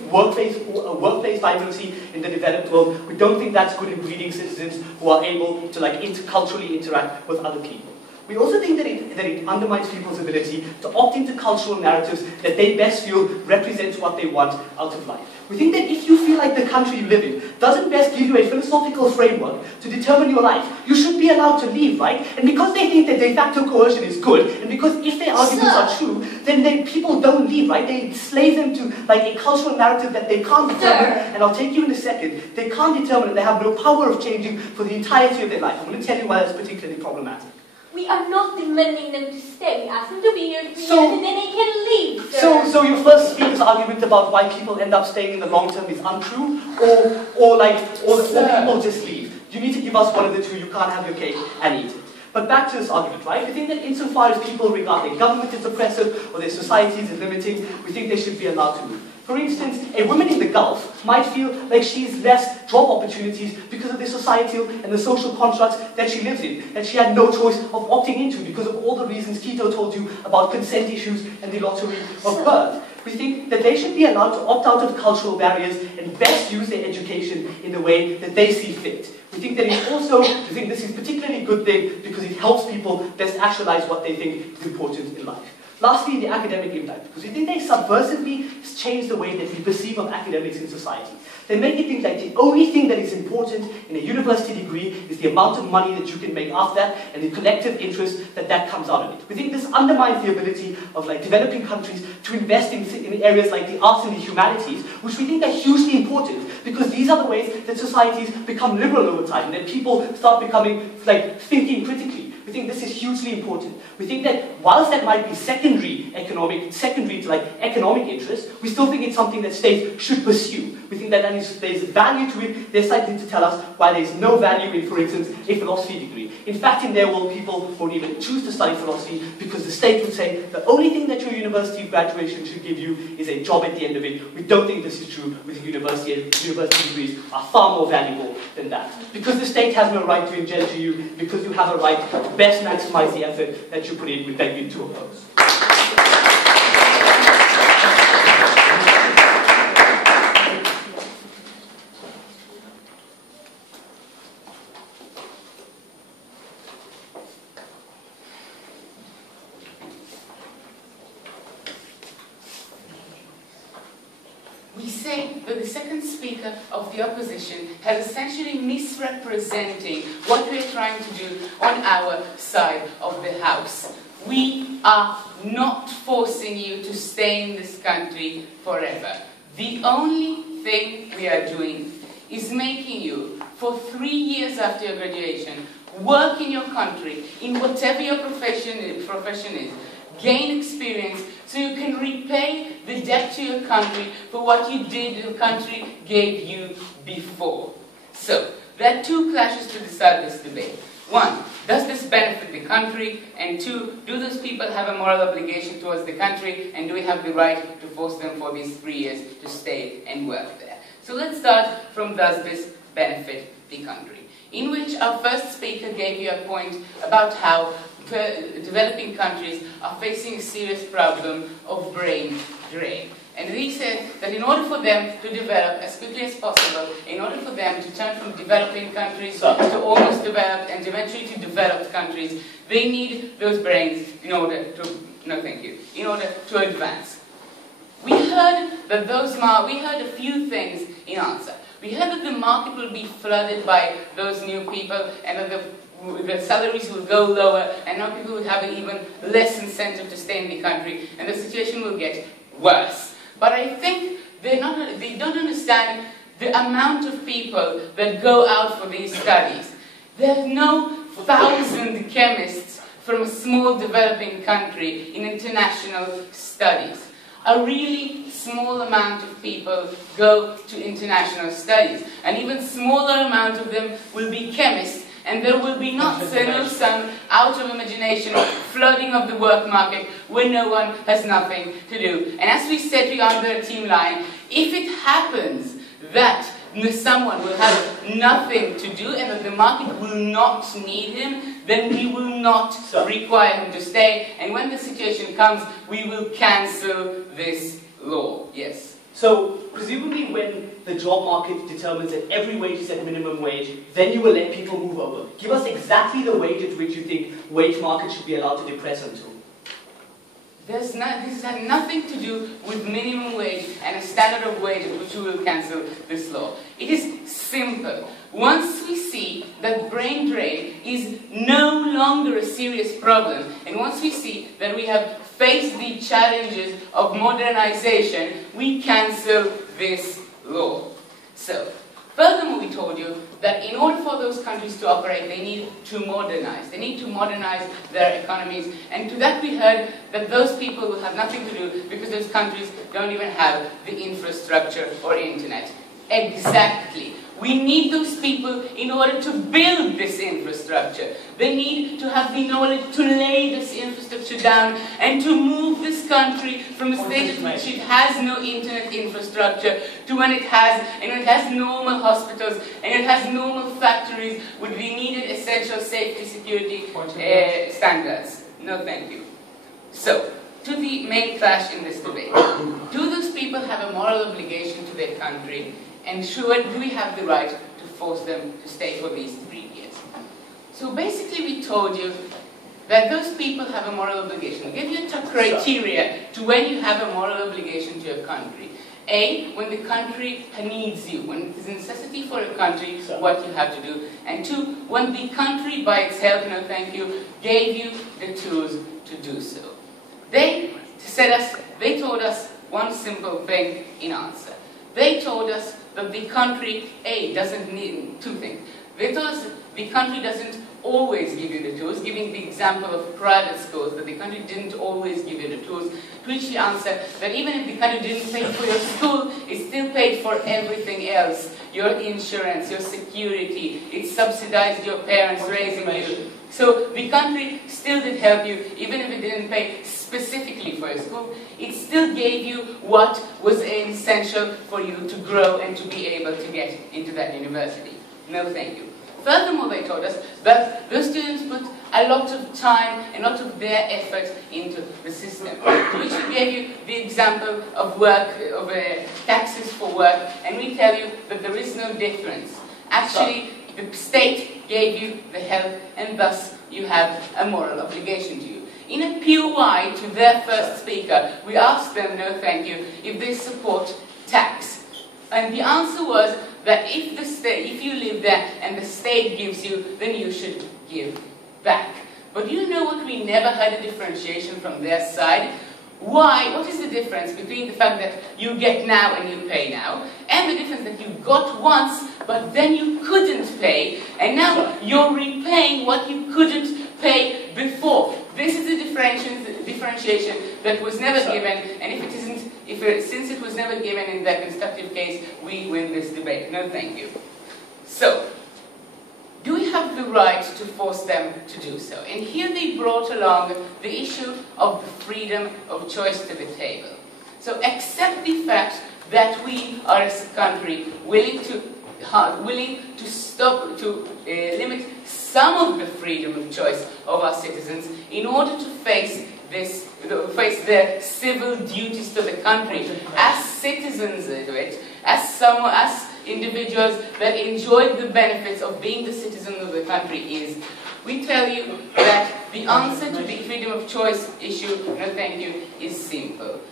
vibrancy in the developed world. We don't think that's good in breeding citizens who are able to interculturally interact with other people. We also think that it undermines people's ability to opt into cultural narratives that they best feel represents what they want out of life. We think that if you feel like the country you live in doesn't best give you a philosophical framework to determine your life, you should be allowed to leave, right? And because they think that de facto coercion is good, and because if their arguments are true, then people don't leave, right? They slave them to a cultural narrative that they can't determine, and I'll take you in a second. They can't determine, and they have no power of changing for the entirety of their life. I'm going to tell you why that's particularly problematic. We are not demanding them to stay. We ask them to be here 3 years and then they can leave. So your first speaker's argument about why people end up staying in the long term is untrue, or people just leave. You need to give us one of the two. You can't have your cake and eat it. But back to this argument, right? We think that insofar as people regard their government as oppressive or their societies as limiting, we think they should be allowed to move. For instance, a woman in the Gulf might feel like she has less job opportunities because of the societal and the social constructs that she lives in, that she had no choice of opting into because of all the reasons Quito told you about consent issues and the lottery of birth. We think that they should be allowed to opt out of cultural barriers and best use their education in the way that they see fit. We think that we think this is a particularly good thing because it helps people best actualize what they think is important in life. Lastly, the academic impact, because we think they subversively change the way that we perceive of academics in society. They make it think that the only thing that is important in a university degree is the amount of money that you can make after that and the collective interest that comes out of it. We think this undermines the ability of developing countries to invest in areas like the arts and the humanities, which we think are hugely important because these are the ways that societies become liberal over time, that people start becoming thinking critically. We think this is hugely important. We think that whilst that might be secondary to economic interest, we still think it's something that states should pursue. We think that there's value to it. They're starting to tell us why there's no value in, for instance, a philosophy degree. In fact, in their world, people won't even choose to study philosophy because the state would say the only thing that your university graduation should give you is a job at the end of it. We don't think this is true. We think university degrees are far more valuable than that. Because the state has no right to engender you, because you have a right to best maximize the effort that you put in, we beg you to oppose. We say that the second speaker of the opposition has essentially misrepresenting what we're trying to do on our side of the house. We are not forcing you to stay in this country forever. The only thing we are doing is making you, for 3 years after your graduation, work in your country, in whatever your profession is, gain experience, so you can repay the debt to your country for what you did, your country gave you before. So, there are two clashes to decide this debate. One, does this benefit the country? And two, do those people have a moral obligation towards the country? And do we have the right to force them for these 3 years to stay and work there? So let's start from does this benefit the country? In which our first speaker gave you a point about how developing countries are facing a serious problem of brain drain. And he said that in order for them to develop as quickly as possible, in order for them to turn from developing countries to almost developed and eventually to developed countries, they need those brains in order to, in order to advance. We heard that we heard a few things in answer. We heard that the market will be flooded by those new people and that the salaries will go lower and now people will have an even less incentive to stay in the country and the situation will get worse. But I think they don't understand the amount of people that go out for these studies. There are no 1,000 chemists from a small developing country in international studies. A really small amount of people go to international studies. An even smaller amount of them will be chemists, and there will be some out of imagination flooding of the work market where no one has nothing to do. And as we said to you on the team line, if it happens that someone will have nothing to do and that the market will not need him, then we will not require him to stay. And when the situation comes, we will cancel this law. Yes? So, presumably when the job market determines that every wage is at minimum wage, then you will let people move over. Give us exactly the wage at which you think wage market should be allowed to depress onto. This has nothing to do with minimum wage and a standard of wage at which we will cancel this law. It is simple. Once we see that brain drain is no longer a serious problem, and once we see that we have faced the challenges of modernization, we cancel this law. So, furthermore, we told you that in order for those countries to operate, they need to modernize. They need to modernize their economies. And to that we heard that those people will have nothing to do because those countries don't even have the infrastructure or internet. Exactly. We need those people in order to build this infrastructure. They need to have the knowledge to lay this infrastructure down and to move this country from a stage in which it has no internet infrastructure to when it has normal hospitals and it has normal factories with the needed essential safety security standards. No, thank you. So, to the main clash in this debate. Do those people have a moral obligation to their country? And do we have the right to force them to stay for these 3 years? So basically we told you that those people have a moral obligation. We gave you a criteria to when you have a moral obligation to your country. A, when the country needs you, when it is a necessity for a country, what you have to do. And two, when the country by its help, no thank you, gave you the tools to do so. They told us one simple thing in answer. They told us that the country, doesn't need two things. They told us that the country doesn't always give you the tools, giving the example of private schools, that the country didn't always give you the tools, to which we answer that even if the country didn't pay for your school, it still paid for everything else. Your insurance, your security, it subsidized your parents raising you. So the country still did help you, even if it didn't pay specifically for your school. It still gave you what was essential for you to grow and to be able to get into that university. No thank you. Furthermore, they told us that those students put a lot of time and a lot of their effort into the system. To which we gave you the example of work, of taxes for work, and we tell you that there is no difference. Actually, the state gave you the help, and thus you have a moral obligation to you. In a POI to their first speaker, we asked them, no thank you, if they support tax. And the answer was that if you live there and the state gives you, then you should give back. But do you know what we never had a differentiation from their side? Why? What is the difference between the fact that you get now and you pay now, and the difference that you got once, but then you couldn't pay, and now you're repaying what you couldn't pay before? This is a differentiation that was never given, and since it was never given in the constructive case, we win this debate. No, thank you. So, do we have the right to force them to do so? And here they brought along the issue of the freedom of choice to the table. So accept the fact that we are as a country willing to limit some of the freedom of choice of our citizens in order to face their civil duties to the country as citizens of it, as individuals that enjoy the benefits of being the citizen of the country is. We tell you that the answer to the freedom of choice issue, no thank you, is simple.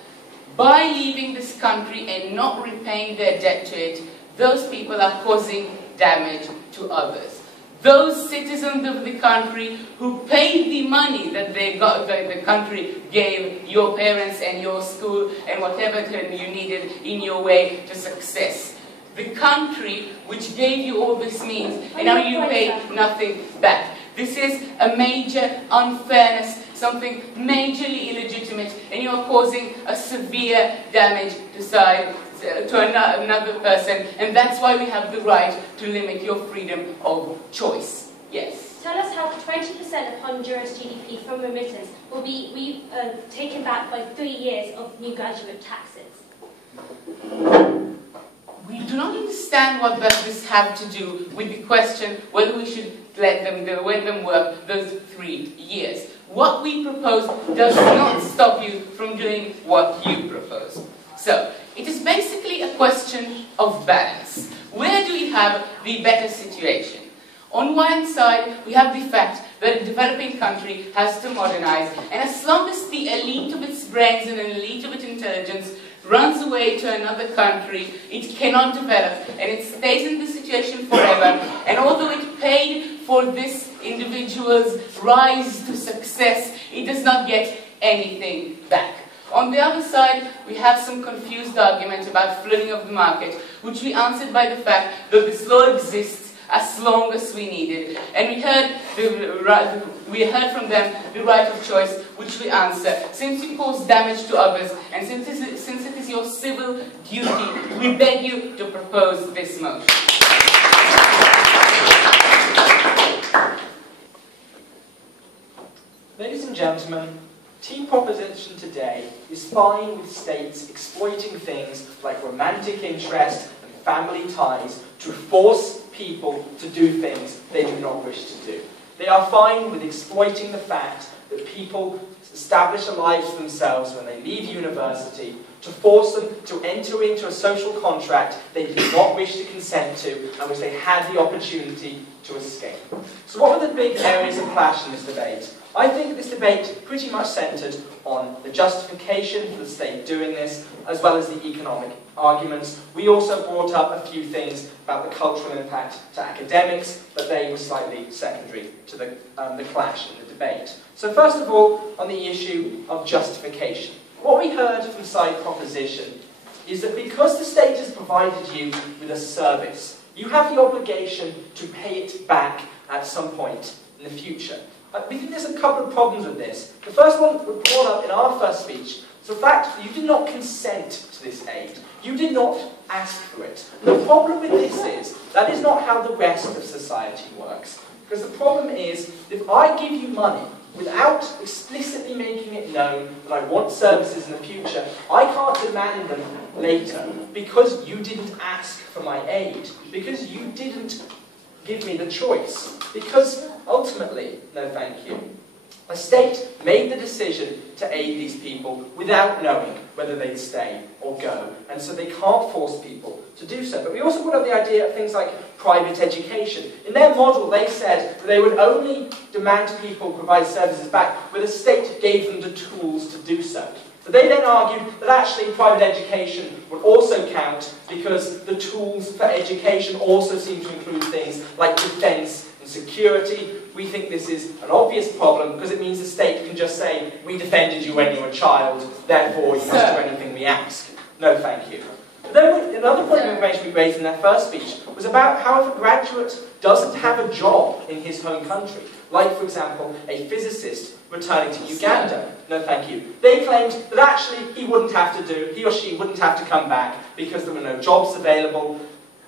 By leaving this country and not repaying their debt to it, those people are causing damage to others. Those citizens of the country who paid the money that they got, that the country gave your parents and your school and whatever you needed in your way to success. The country which gave you all this means, and now you pay nothing back. This is a major unfairness, something majorly illegitimate, and you are causing a severe damage to another person, and that's why we have the right to limit your freedom of choice. Yes? Tell us how 20% of Honduras GDP from remittance will be taken back by 3 years of new graduate taxes. We do not understand what does this have to do with the question whether we should let them work those 3 years. What we propose does not stop you from doing what you propose. So, it is basically a question of balance. Where do we have the better situation? On one side, we have the fact that a developing country has to modernize, and as long as the elite of its brains and an elite of its intelligence runs away to another country, it cannot develop, and it stays in this situation forever. And although it paid for this individual's rise to success, it does not get anything back. On the other side, we have some confused argument about flooding of the market, which we answered by the fact that this law exists as long as we need it. And we heard from them the right of choice, which we answer. Since you cause damage to others, and since it is your civil duty, we beg you to propose this motion. Ladies and gentlemen, Team Proposition today is fine with states exploiting things like romantic interest and family ties to force people to do things they do not wish to do. They are fine with exploiting the fact that people establish a life for themselves when they leave university, to force them to enter into a social contract they did not wish to consent to and which they had the opportunity to escape. So what were the big areas of clash in this debate? I think this debate pretty much centred on the justification for the state doing this, as well as the economic arguments. We also brought up a few things about the cultural impact to academics, but they were slightly secondary to the clash in the debate. So first of all, on the issue of justification. What we heard from side proposition is that because the state has provided you with a service, you have the obligation to pay it back at some point in the future. We think there's a couple of problems with this. The first one we brought up in our first speech is the fact that you did not consent to this aid. You did not ask for it. The problem with this is that is not how the rest of society works. Because the problem is, if I give you money without explicitly making it known that I want services in the future, I can't demand them later because you didn't ask for my aid, because you didn't give me the choice, because ultimately, no thank you. A state made the decision to aid these people without knowing whether they'd stay or go, and so they can't force people to do so. But we also brought up the idea of things like private education. In their model, they said that they would only demand people provide services back where the state gave them the tools to do so. But they then argued that actually private education would also count because the tools for education also seem to include things like defence and security, we think this is an obvious problem because it means the state can just say, we defended you when you were a child, therefore you must do anything we ask. No, thank you. Then another point of information we raised in that first speech was about how if a graduate doesn't have a job in his home country, like, for example, a physicist returning to Uganda. No, thank you. They claimed that actually he or she wouldn't have to come back because there were no jobs available.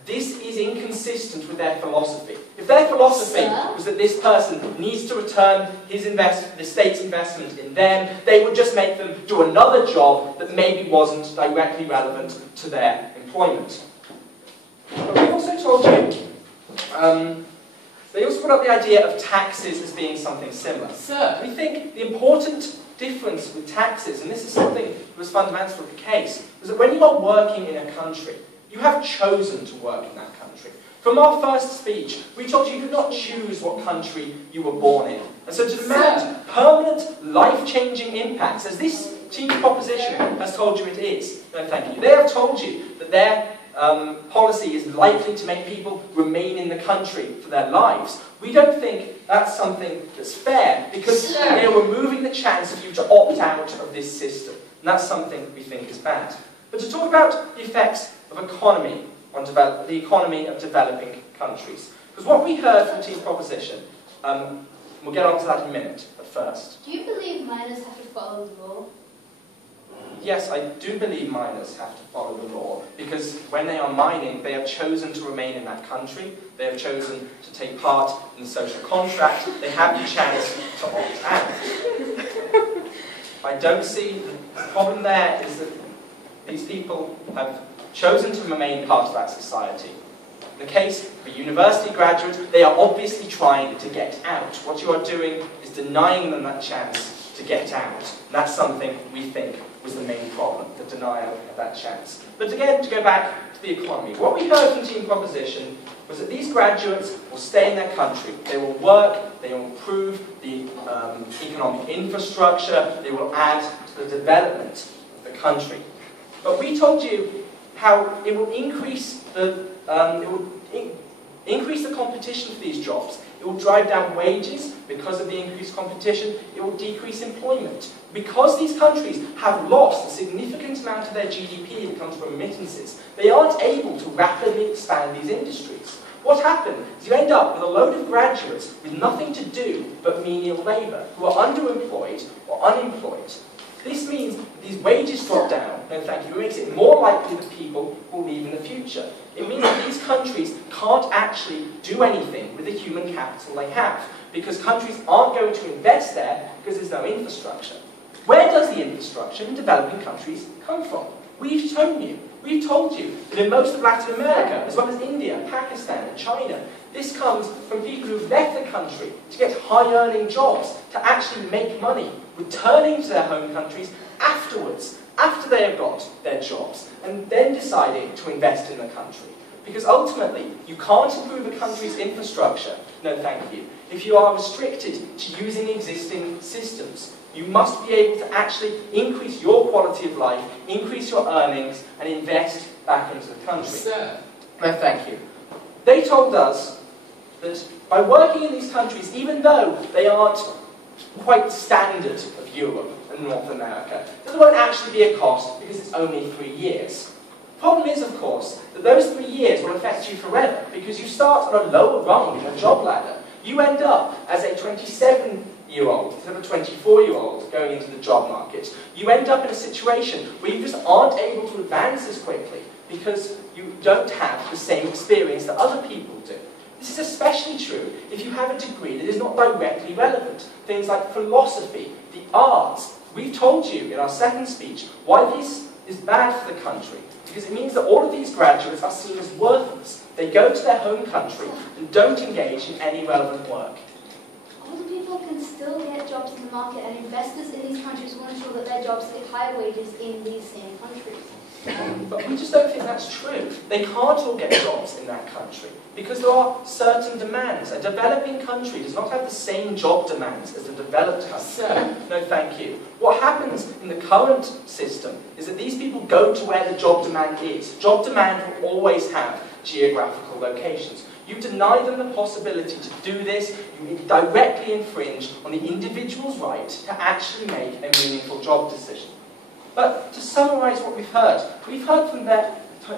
This is inconsistent with their philosophy. If their philosophy was that this person needs to return the state's investment in them, they would just make them do another job that maybe wasn't directly relevant to their employment. But we also told you, they also put up the idea of taxes as being something similar. We think the important difference with taxes, and this is something that was fundamental to the case, was that when you are working in a country, you have chosen to work in that country. From our first speech, we told you could not choose what country you were born in. And so to demand permanent, life-changing impacts, as this team proposition has told you it is, no thank you. They have told you that their policy is likely to make people remain in the country for their lives. We don't think that's something that's fair, because they are removing the chance of you to opt out of this system. And that's something we think is bad. But to talk about the effects of economy on the economy of developing countries. Because what we heard from Team Proposition, we'll get onto that in a minute, but first. Do you believe miners have to follow the law? Yes, I do believe miners have to follow the law, because when they are mining, they have chosen to remain in that country, they have chosen to take part in the social contract, they have the chance to opt out. I don't see the problem there is that these people have chosen to remain part of that society. In the case of a university graduate, they are obviously trying to get out. What you are doing is denying them that chance to get out. And that's something we think was the main problem, the denial of that chance. But again, to go back to the economy, what we heard from Team Proposition was that these graduates will stay in their country. They will work, they will improve the economic infrastructure, they will add to the development of the country. But we told you how it will increase the competition for these jobs. It will drive down wages because of the increased competition. It will decrease employment. Because these countries have lost a significant amount of their GDP that comes from remittances, they aren't able to rapidly expand these industries. What happens is you end up with a load of graduates with nothing to do but menial labour, who are underemployed or unemployed. This means that these wages drop down, no thank you, it makes it more likely that people will leave in the future. It means that these countries can't actually do anything with the human capital they have, because countries aren't going to invest there because there's no infrastructure. Where does the infrastructure in developing countries come from? We've shown you. We've told you that in most of Latin America, as well as India, Pakistan and China, this comes from people who've left the country to get high-earning jobs, to actually make money, returning to their home countries afterwards, after they have got their jobs, and then deciding to invest in the country. Because ultimately, you can't improve a country's infrastructure, no thank you, if you are restricted to using existing systems. You must be able to actually increase your quality of life, increase your earnings, and invest back into the country. No thank you. They told us that by working in these countries, even though they aren't quite standard of Europe and North America, there won't actually be a cost because it's only 3 years. The problem is, of course, that those 3 years will affect you forever because you start on a lower rung in the job ladder. You end up as a 27-year-old instead of a 24-year-old going into the job market. You end up in a situation where you just aren't able to advance as quickly because you don't have the same experience that other people do. This is especially true if you have a degree that is not directly relevant. Things like philosophy, the arts. We've told you in our second speech why this is bad for the country. Because it means that all of these graduates are seen as worthless. They go to their home country and don't engage in any relevant work. Older people can still get jobs in the market, and investors in these countries will ensure that their jobs get higher wages in these same countries. But we just don't think that's true. They can't all get jobs in that country because there are certain demands. A developing country does not have the same job demands as a developed country. No, thank you. What happens in the current system is that these people go to where the job demand is. Job demand will always have geographical locations. You deny them the possibility to do this, you directly infringe on the individual's right to actually make a meaningful job decision. But to summarise what we've heard from their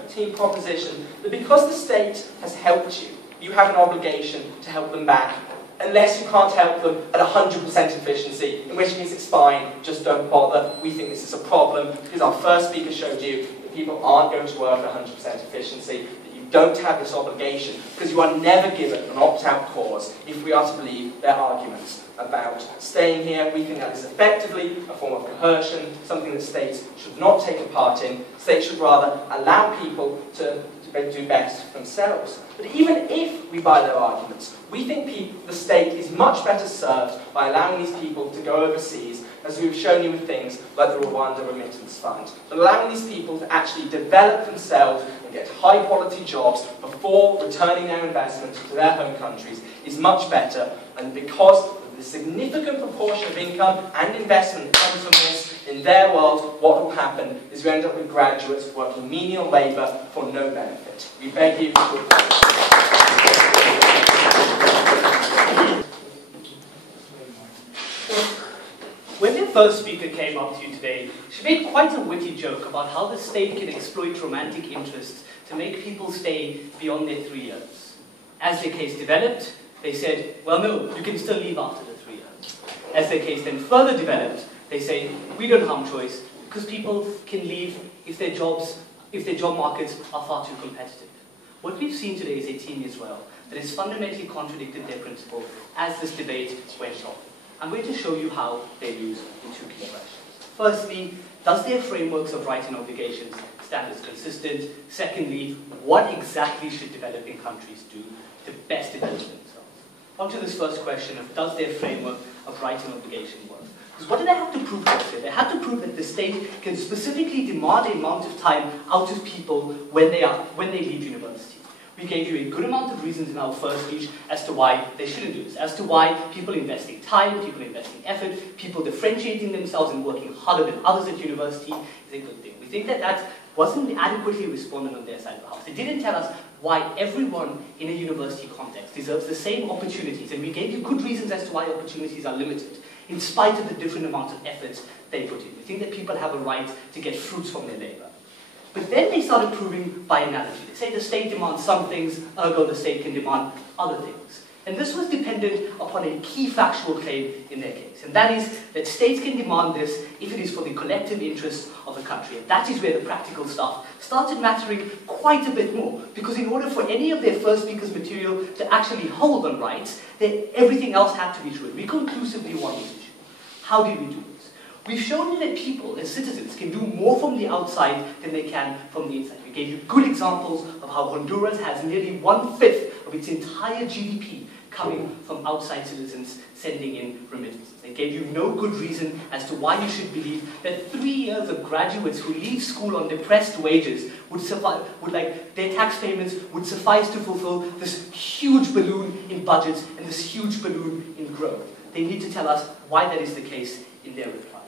team proposition that because the state has helped you, you have an obligation to help them back, unless you can't help them at 100% efficiency, in which case it's fine, just don't bother. We think this is a problem, because our first speaker showed you that people aren't going to work at 100% efficiency, that you don't have this obligation, because you are never given an opt-out clause if we are to believe their arguments about staying here. We think that is effectively a form of coercion, something that states should not take a part in. States should rather allow people to do best themselves. But even if we buy their arguments, we think the state is much better served by allowing these people to go overseas, as we've shown you with things like the Rwanda Remittance Fund, but allowing these people to actually develop themselves and get high-quality jobs before returning their investments to their home countries is much better. And because the significant proportion of income and investment comes from this, in their world, what will happen is we end up with graduates working menial labour for no benefit. We beg you to When the first speaker came up to you today, she made quite a witty joke about how the state can exploit romantic interests to make people stay beyond their 3 years. As their case developed, they said, well, no, you can still leave after the 3 years. As their case then further developed, they say, we don't harm choice because people can leave if their job markets are far too competitive. What we've seen today is a team in Israel that has fundamentally contradicted their principle as this debate went on. I'm going to show you how they lose in 2 key questions. Firstly, does their frameworks of rights and obligations stand as consistent? Secondly, what exactly should developing countries do to best develop themselves? On to this first question of does their framework of rights and obligation work? Because what do they have to prove yesterday? They had to prove that the state can specifically demand a amount of time out of people when they leave university. We gave you a good amount of reasons in our first speech as to why they shouldn't do this, as to why people investing time, people investing effort, people differentiating themselves and working harder than others at university is a good thing. We think that that wasn't adequately responded on their side of the house. They didn't tell us why everyone in a university context deserves the same opportunities, and we gave you good reasons as to why opportunities are limited, in spite of the different amounts of efforts they put in. We think that people have a right to get fruits from their labour. But then they started proving by analogy. They say the state demands some things, ergo the state can demand other things. And this was dependent upon a key factual claim in their case, and that is that states can demand this if it is for the collective interest of the country. And that is where the practical stuff started mattering quite a bit more, because in order for any of their first speakers' material to actually hold on rights, everything else had to be true. We conclusively won this issue. How did we do this? We've shown you that people, as citizens, can do more from the outside than they can from the inside. We gave you good examples of how Honduras has nearly 1/5 of its entire GDP coming from outside citizens sending in remittances. They gave you no good reason as to why you should believe that 3 years of graduates who leave school on depressed wages their tax payments would suffice to fulfill this huge balloon in budgets and this huge balloon in growth. They need to tell us why that is the case in their reply.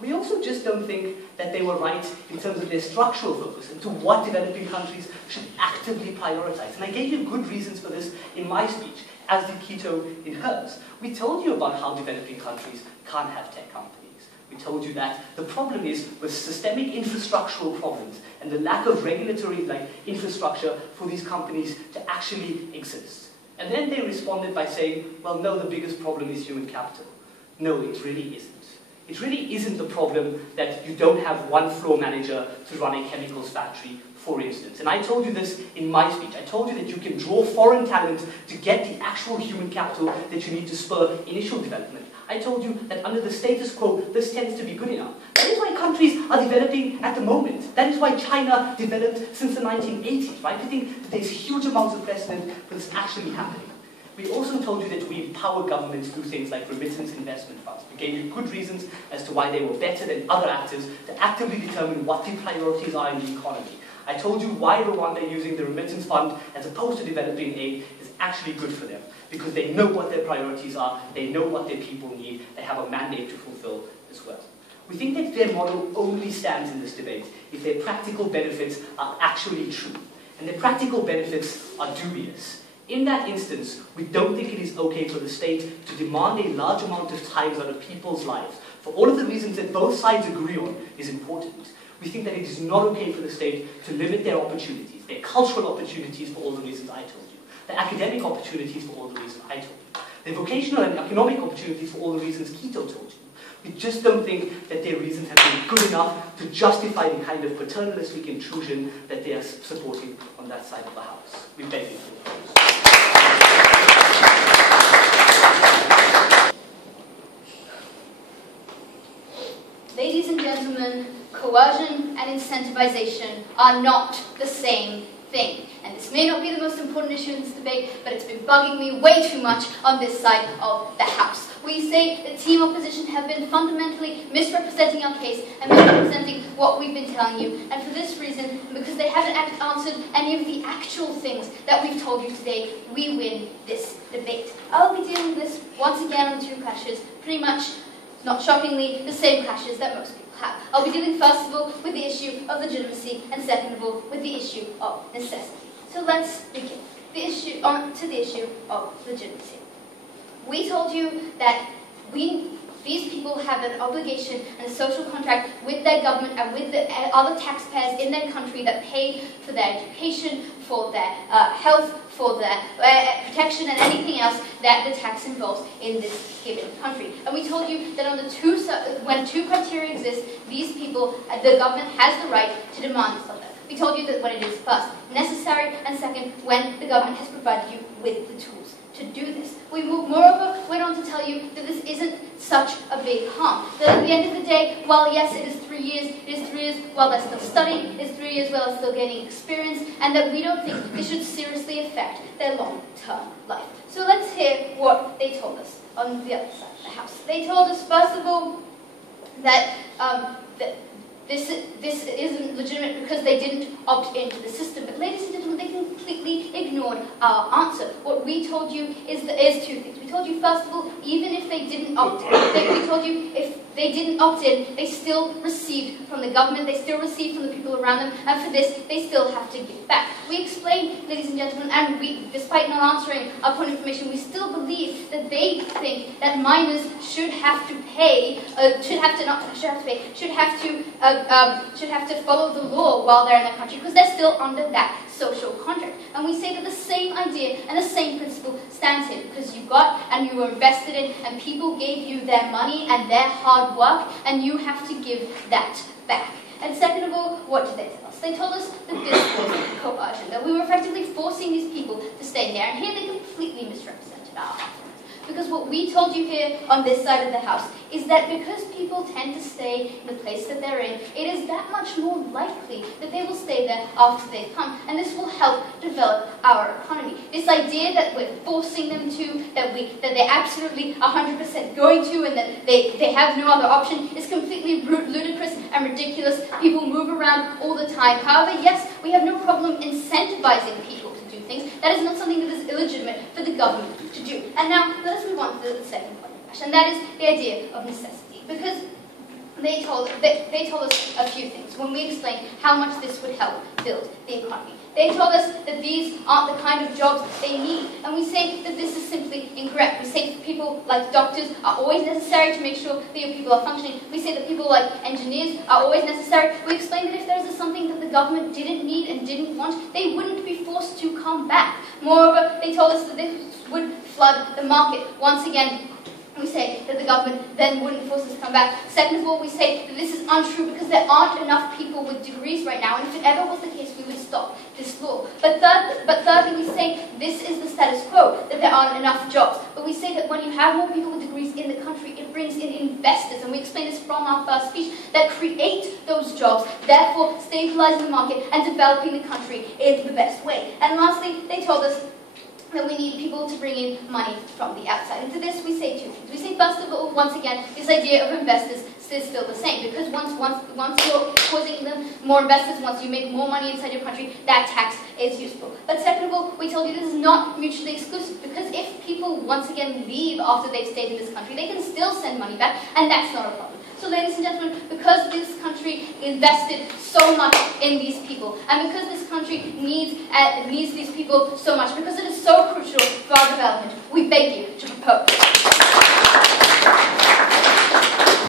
We also just don't think that they were right in terms of their structural focus and to what developing countries should actively prioritize. And I gave you good reasons for this in my speech, as did Quito in hers. We told you about how developing countries can't have tech companies. We told you that the problem is with systemic infrastructural problems and the lack of regulatory infrastructure for these companies to actually exist. And then they responded by saying, well, no, the biggest problem is human capital. No, it really isn't. It really isn't the problem that you don't have one floor manager to run a chemicals factory, for instance. And I told you this in my speech. I told you that you can draw foreign talent to get the actual human capital that you need to spur initial development. I told you that under the status quo, this tends to be good enough. That is why countries are developing at the moment. That is why China developed since the 1980s, right? We think that there's huge amounts of precedent for this actually happening. We also told you that we empower governments through things like remittance investment funds. We gave you good reasons as to why they were better than other actors to actively determine what the priorities are in the economy. I told you why Rwanda using the remittance fund as opposed to developing aid is actually good for them, because they know what their priorities are, they know what their people need, they have a mandate to fulfill as well. We think that their model only stands in this debate if their practical benefits are actually true. And their practical benefits are dubious. In that instance, we don't think it is okay for the state to demand a large amount of time out of people's lives, for all of the reasons that both sides agree on is important. We think that it is not okay for the state to limit their opportunities, their cultural opportunities for all the reasons I told you, their academic opportunities for all the reasons I told you, their vocational and economic opportunities for all the reasons Quito told you. We just don't think that their reasons have been good enough to justify the kind of paternalistic intrusion that they are supporting on that side of the House. We beg you to oppose. Ladies and gentlemen, coercion and incentivization are not the same thing. And this may not be the most important issue in this debate, but it's been bugging me way too much on this side of the House. We say that team opposition have been fundamentally misrepresenting our case and misrepresenting what we've been telling you. And for this reason, because they haven't answered any of the actual things that we've told you today, we win this debate. I'll be dealing with this once again on the two clashes, pretty much, not shockingly, the same clashes that most people have. I'll be dealing first of all with the issue of legitimacy and second of all with the issue of necessity. So let's begin. To the issue of legitimacy. We told you that these people have an obligation and a social contract with their government and with the other taxpayers in their country that pay for their education, for their health, for their protection and anything else that the tax involves in this given country. And we told you that when two criteria exist, these people, the government has the right to demand this of them. We told you that when it is first necessary, and second, when the government has provided you with the tools to do this. We moreover went on to tell you that this isn't such a big harm. That at the end of the day, while yes, it is 3 years, it is 3 years while they're still studying, it is 3 years while they're still gaining experience, and that we don't think this should seriously affect their long-term life. So let's hear what they told us on the other side of the House. They told us, first of all, that this isn't legitimate because they didn't opt into the system. But ladies and gentlemen, they completely ignored our answer. What we told you is two things. We told you, first of all, even if they didn't opt in, we told you if they didn't opt in, they still received from the government, they still received from the people around them, and for this, they still have to give back. We explained, ladies and gentlemen, and we, despite not answering our point of information, we still believe that they think that minors should have to pay, should have to follow the law while they're in their country, because they're still under that social contract. And we say that the same idea and the same principle stands here, because you got and you were invested in, and people gave you their money and their hard work, and you have to give that back. And second of all, what did they tell us? They told us that this was coercion, that we were effectively forcing these people to stay there, and here they completely misrepresented our argument. Because what we told you here on this side of the House is that because people tend to stay in the place that they're in, it is that much more likely that they will stay there after they've come, and this will help develop our economy. This idea that we're forcing them to, that they're absolutely 100% going to, and that they have no other option is completely ludicrous and ridiculous. People move around all the time. However, yes, we have no problem incentivizing people to do things. That is not something that is illegitimate for the government to do. And now, let us move on to the second point, and that is the idea of necessity. Because they told us a few things when we explained how much this would help build the economy. They told us that these aren't the kind of jobs they need, and we say that this is simply incorrect. We say that people like doctors are always necessary to make sure that your people are functioning. We say that people like engineers are always necessary. We explain that if there is something that the government didn't need and didn't want, they wouldn't be forced to come back. Moreover, they told us that this would flood the market. Once again, we say that the government then wouldn't force us to come back. Second of all, we say that this is untrue because there aren't enough people with degrees right now, and if it ever was the case, we would stop this law. But thirdly, we say this is the status quo, that there aren't enough jobs. But we say that when you have more people with degrees in the country, it brings in investors, and we explain this from our first speech, that create those jobs, therefore stabilizing the market and developing the country in the best way. And lastly, they told us that we need people to bring in money from the outside. And to this we say two things. We say, first of all, once again, this idea of investors is still the same, because once you're causing them more investors, once you make more money inside your country, that tax is useful. But second of all, we told you this is not mutually exclusive, because if people once again leave after they've stayed in this country, they can still send money back, and that's not a problem. So ladies and gentlemen, because this country invested so much in these people, and because this country needs these people so much, because it is so crucial for our development, we beg you to propose.